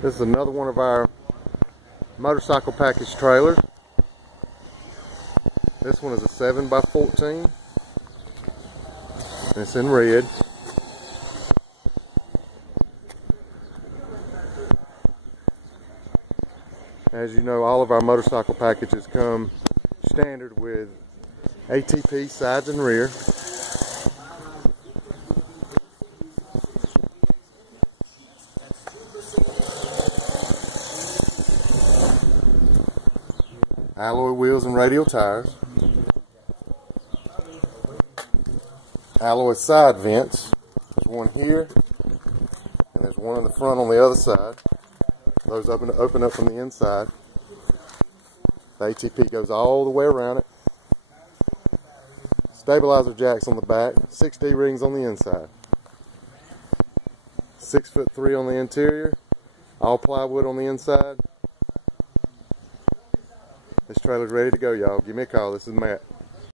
This is another one of our motorcycle package trailers. This one is a 7x14 and it's in red. As you know, all of our motorcycle packages come standard with ATP sides and rear. Alloy wheels and radial tires. Alloy side vents. There's one here and there's one in the front on the other side. Those open up from the inside. The ATP goes all the way around it. Stabilizer jacks on the back. 6D rings on the inside. 6'3" on the interior. All plywood on the inside. This trailer's ready to go, y'all. Give me a call. This is Matt.